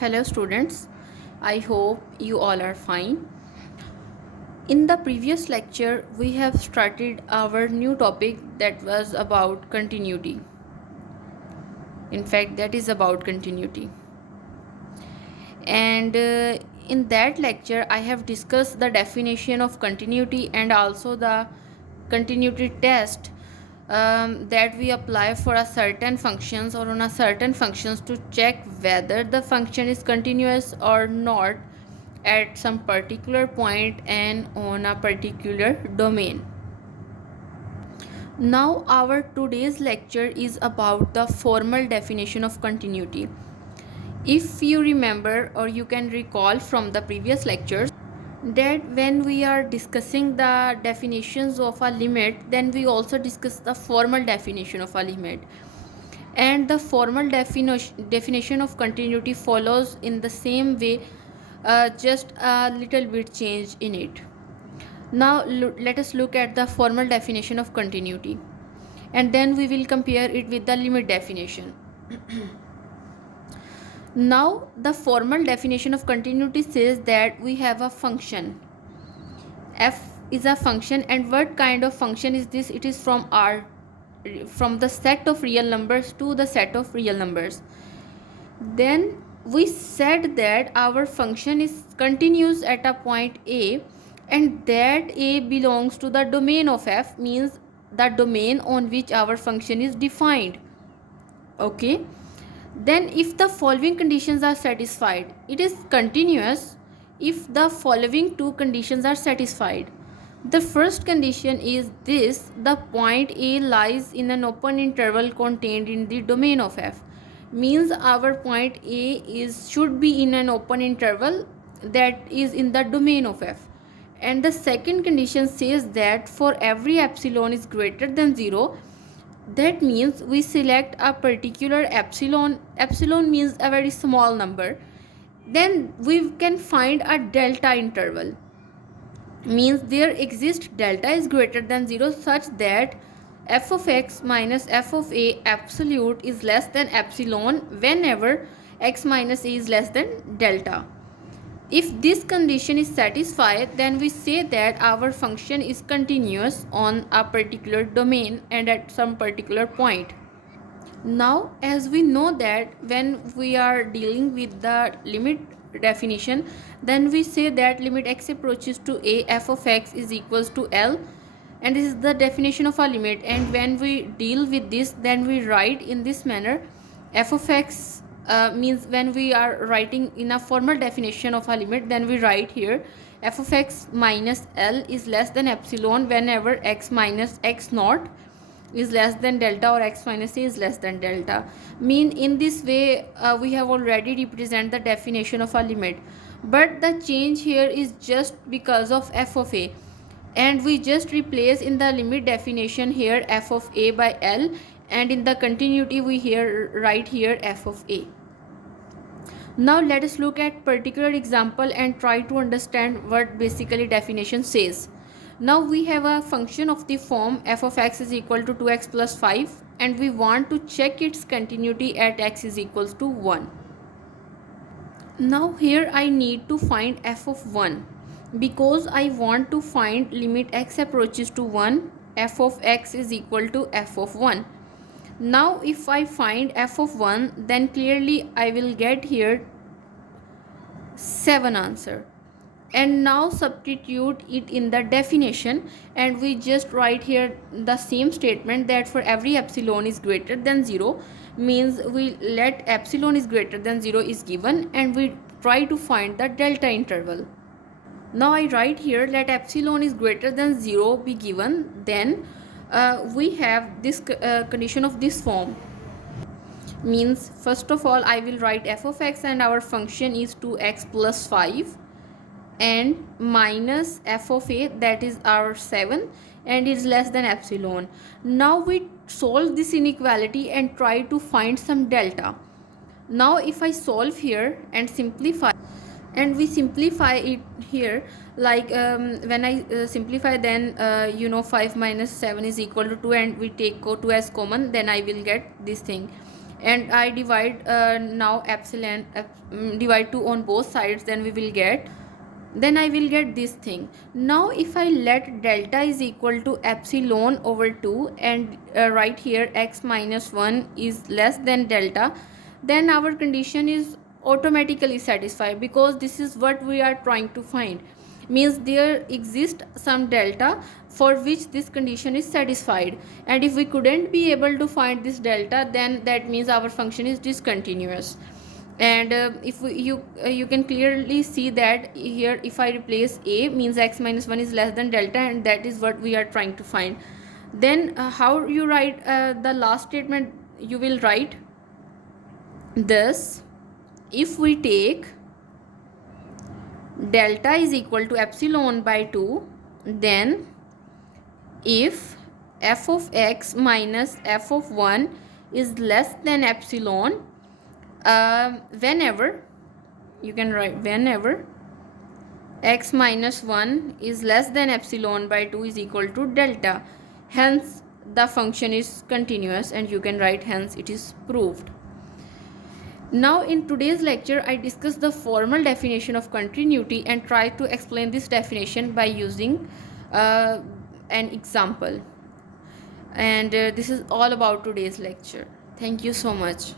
Hello students, I hope you all are fine. In the previous lecture, we have started our new topic that was about continuity. In fact, that is about continuity. And in that lecture, I have discussed the definition of continuity and also the continuity test that we apply for a certain functions or on a certain functions to check whether the function is continuous or not at some particular point and on a particular domain. Now our today's lecture is about the formal definition of continuity. If you remember or you can recall from the previous lectures that when we are discussing the definitions of a limit, then we also discuss the formal definition of a limit, and the formal definition of continuity follows in the same way, just a little bit change in it. Now let us look at the formal definition of continuity, and then we will compare it with the limit definition. Now the formal definition of continuity says that we have a function. F is a function, and what kind of function is this? It is from the set of real numbers to the set of real numbers. Then we said that our function is continuous at a point A, and that A belongs to the domain of F, means the domain on which our function is defined. Okay, then if the following conditions are satisfied, it is continuous if the following two conditions are satisfied. The first condition is this: the point A lies in an open interval contained in the domain of F, means our point A should be in an open interval that is in the domain of F. And the second condition says that for every epsilon is greater than 0, that means we select a particular epsilon. Epsilon means a very small number. Then we can find a delta interval, means there exists delta is greater than 0 such that f of x minus f of a absolute is less than epsilon whenever x minus a is less than delta. If this condition is satisfied, then we say that our function is continuous on a particular domain and at some particular point. Now, as we know that when we are dealing with the limit definition, then we say that limit x approaches to a, f of x is equals to L, and this is the definition of a limit. And when we deal with this, then we write in this manner: f of x means when we are writing in a formal definition of a limit, then we write here f of x minus L is less than epsilon whenever x minus x naught is less than delta or x minus a is less than delta. Mean in this way we have already represent the definition of a limit, but the change here is just because of f of a, and we just replace in the limit definition here f of a by L, and in the continuity we here write here f of a. Now let us look at particular example and try to understand what basically definition says. Now we have a function of the form f of x is equal to 2x plus 5, and we want to check its continuity at x is equals to 1. Now here I need to find f of 1 because I want to find limit x approaches to 1, f of x is equal to f of 1. Now if I find f of 1, then clearly I will get here 7 answer. And now substitute it in the definition, and we just write here the same statement that for every epsilon is greater than 0, means we let epsilon is greater than 0 is given, and we try to find the delta interval. Now I write here let epsilon is greater than 0 be given, then we have this condition of this form. Means first of all I will write f of x, and our function is 2x plus 5 and minus f of a, that is our 7, and is less than epsilon. Now we solve this inequality and try to find some delta. Now if I solve here and simplify, and we simplify it here, like when I simplify, then 5 minus 7 is equal to 2, and we take 2 as common, then I will get this thing. and I divide now epsilon divide 2 on both sides, then I will get this thing. Now if I let delta is equal to epsilon over 2 and right here x minus 1 is less than delta, then our condition is automatically satisfied, because this is what we are trying to find. Means there exists some delta for which this condition is satisfied, and if we couldn't be able to find this delta, then that means our function is discontinuous. And if you can clearly see that here, if I replace a, means x minus 1 is less than delta, and that is what we are trying to find. Then how you write the last statement? You will write this: if we take delta is equal to epsilon by 2, then if f of x minus f of 1 is less than epsilon, whenever, you can write whenever x minus 1 is less than epsilon by 2 is equal to delta, hence the function is continuous, and you can write hence it is proved. Now in today's lecture, I discussed the formal definition of continuity and try to explain this definition by using an example. And this is all about today's lecture. Thank you so much.